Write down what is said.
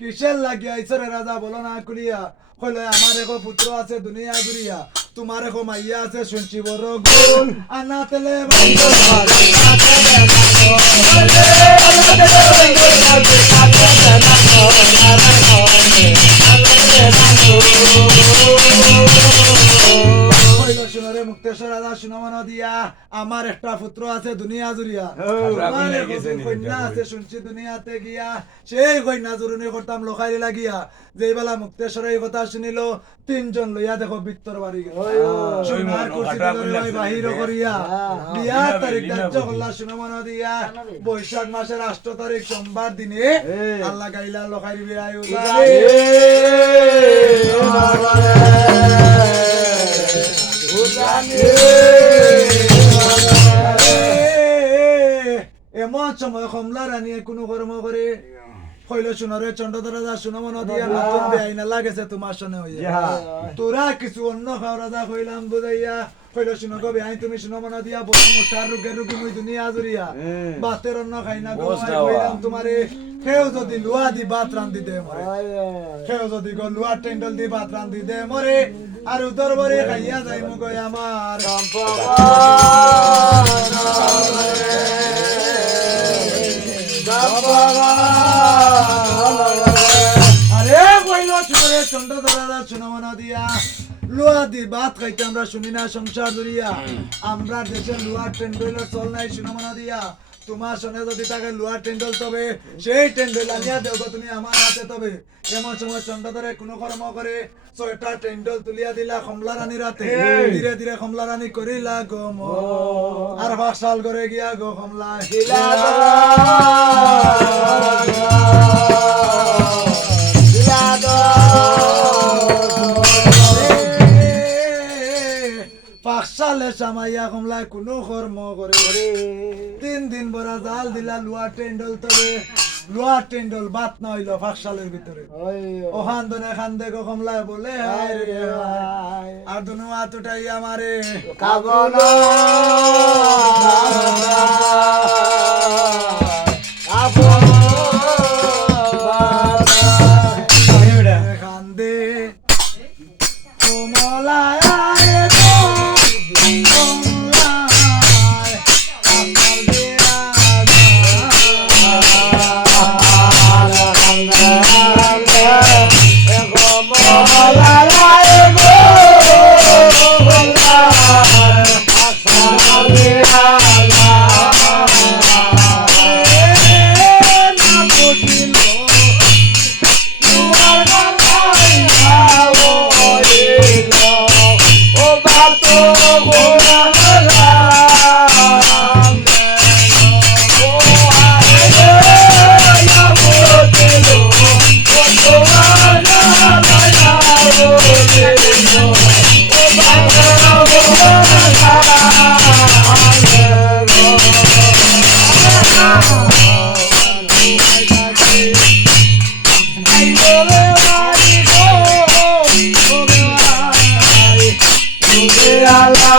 কিসের লাগিয়া ঈশ্বরের রাজা বলো না করিয়া হইলে আমার এক পুত্র আছে দুনিয়া ঘুরিয়া তোমার এক মাইয়া আছে শুনছি বড় গুণ আনা তেলে শুনরে মুক্তেশ্বর রাজা শুনমন দিয়া আমার একটা পুত্র আছে দুনিয়া জুড়িয়া আমার এক কন্যা আছে শুনছি দুনিয়াতে গিয়া সেই কন্যা জুরুনি করতাম লোকারি লাগিয়া যেই বেলা মুক্তেশ্বরের এই কথা শুনিল তিনজন লইয়া দেখো বিত্তর বাড়ি গেল সোনার কুর্সি ধরে বাহির করিয়া বিয়ার তারিখ ধার্য করলা শুনমন দিয়া বৈশাখ মাসের 8 তারিখ সোমবার দিনে আল্লাহ গাইলা লোকারি বিয়ায় এমন সময় কমলা রানী কোনো কর্ম করে হইল শুনরে চন্দ্রধর রাজা শুনমন দিয়া নতুন বেআইনা লাগেছে তোমার সনে হইয়া তোরা কিছু অন্য খাও রাজা কইলাম বুঝাইয়া হইল শুনক বেআই তুমি শুনমন দিয়া বড় মোটার রোগের রোগী মুই দুনিয়া জুরিয়া বাতের অন্য খাই না কইলাম তোমারে কেউ যদি লুয়া দি ভাত রান্ধি দে মরে কেউ যদি গো লুয়া টেন্ডল দি ভাত রান্ধি দে মরে আর দরবারে খাইয়া যাই মু কই আমার আরে কইল শুনরে চন্দ্রধর রাজা শুনমন দিয়া লুয়া দি ভাত খাইতে আমরা শুনি না সংসার জুড়িয়া আমরা দেশে লুয়া টেন্ডলের চল নাই শুনমন দিয়া তোমার সঙ্গে যদি তাকে লুয়া টেন্ডল তবে সেই টেন্ডল আনিয়া দেব তুমি আমার হাতে তবে এমন সময় চন্দ্রধরে কোনো কর্ম করে 6টা টেন্ডল তুলিয়া দিলা কমলা রানীর হাতে ধীরে ধীরে কমলা রানী করিলা গো আর 5 সাল করে গিয়া গো কমলা হিলা 5 সালে সামাইয়া কমলায় কোনো কর্ম করে 3 দিন বড় জাল দিলা লুয়া টেন্ডল তবে লুয়া টেন্ডল বাত না হইল 5 সালের ভিতরে ওখান দনে খান্দে গো কমলায় বলে হায় রে হায় আর দুনো হাত উঠাই আমারে কাবনা খান্দে কমলায় Allah